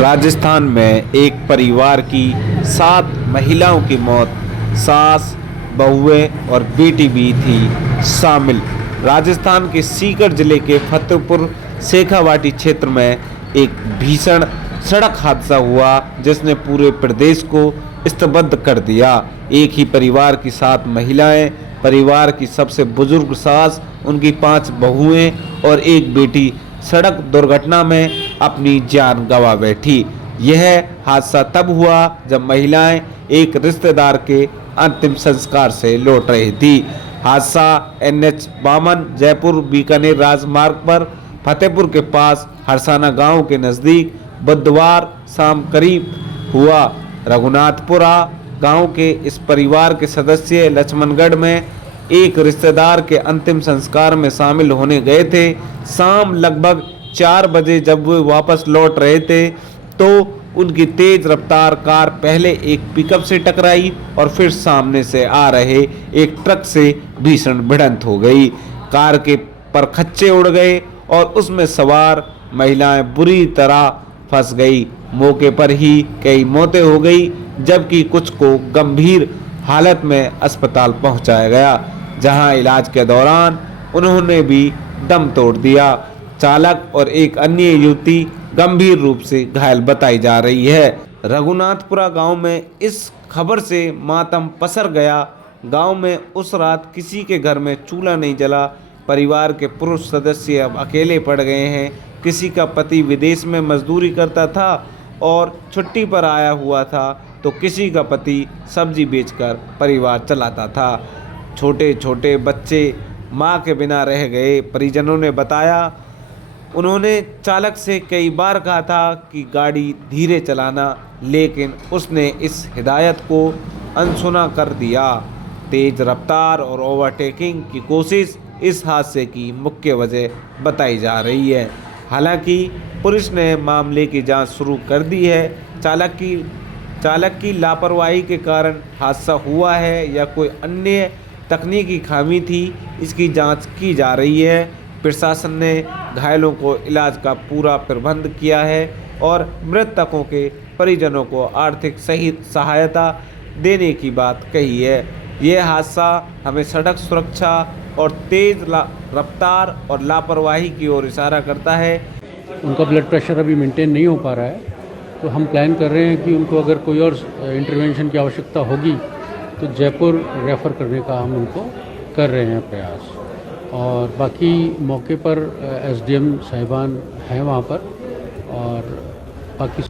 राजस्थान में एक परिवार की 7 महिलाओं की मौत, सास, बहुएं और बेटी भी थी शामिल। राजस्थान के सीकर जिले के फतेहपुर शेखावाटी क्षेत्र में एक भीषण सड़क हादसा हुआ जिसने पूरे प्रदेश को स्तब्ध कर दिया। एक ही परिवार की 7 महिलाएं, परिवार की सबसे बुजुर्ग सास, उनकी 5 बहुएं और एक बेटी सड़क दुर्घटना में अपनी जान गंवा बैठी। यह हादसा तब हुआ जब महिलाएं एक रिश्तेदार के अंतिम संस्कार से लौट रही थी। हादसा NH 52 जयपुर बीकानेर राजमार्ग पर फतेहपुर के पास हरसाना गांव के नजदीक बुधवार शाम करीब हुआ। रघुनाथपुरा गांव के इस परिवार के सदस्य लक्ष्मणगढ़ में एक रिश्तेदार के अंतिम संस्कार में शामिल होने गए थे। शाम लगभग 4 बजे जब वे वापस लौट रहे थे तो उनकी तेज रफ्तार कार पहले एक पिकअप से टकराई और फिर सामने से आ रहे एक ट्रक से भीषण भिड़ंत हो गई। कार के परखच्चे उड़ गए और उसमें सवार महिलाएं बुरी तरह फंस गई। मौके पर ही कई मौतें हो गई जबकि कुछ को गंभीर हालत में अस्पताल पहुंचाया गया, जहां इलाज के दौरान उन्होंने भी दम तोड़ दिया। चालक और एक अन्य युवती गंभीर रूप से घायल बताई जा रही है। रघुनाथपुरा गांव में इस खबर से मातम पसर गया। गांव में उस रात किसी के घर में चूल्हा नहीं जला। परिवार के पुरुष सदस्य अब अकेले पड़ गए हैं। किसी का पति विदेश में मजदूरी करता था और छुट्टी पर आया हुआ था, तो किसी का पति सब्जी बेचकर परिवार चलाता था। छोटे छोटे बच्चे मां के बिना रह गए। परिजनों ने बताया, उन्होंने चालक से कई बार कहा था कि गाड़ी धीरे चलाना, लेकिन उसने इस हिदायत को अनसुना कर दिया। तेज रफ्तार और ओवरटेकिंग की कोशिश इस हादसे की मुख्य वजह बताई जा रही है। हालांकि पुलिस ने मामले की जांच शुरू कर दी है। चालक की लापरवाही के कारण हादसा हुआ है या कोई अन्य तकनीकी खामी थी, इसकी जांच की जा रही है। प्रशासन ने घायलों को इलाज का पूरा प्रबंध किया है और मृतकों के परिजनों को आर्थिक सहायता देने की बात कही है। यह हादसा हमें सड़क सुरक्षा और तेज रफ्तार और लापरवाही की ओर इशारा करता है। उनका ब्लड प्रेशर अभी मेंटेन नहीं हो पा रहा है, तो हम प्लान कर रहे हैं कि उनको अगर कोई और इंटरवेंशन की आवश्यकता होगी तो जयपुर रेफ़र करने का हम उनको कर रहे हैं प्रयास। और बाकी मौके पर SDM साहिबान हैं वहाँ पर, और बाकी